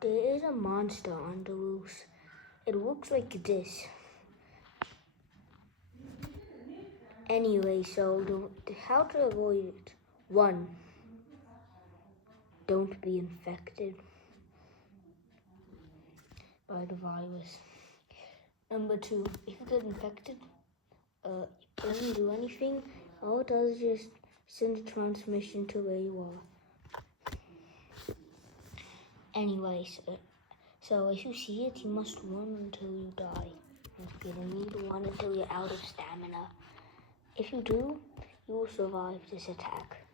There is a monster on the loose. It looks like this. Anyway, so how to avoid it? 1. Don't be infected by the virus. Number 2, if you get infected, it doesn't do anything. All it does is just send a transmission to where you are. Anyways, so if you see it, you must run until you die. You're gonna need to run until you're out of stamina. If you do, you will survive this attack.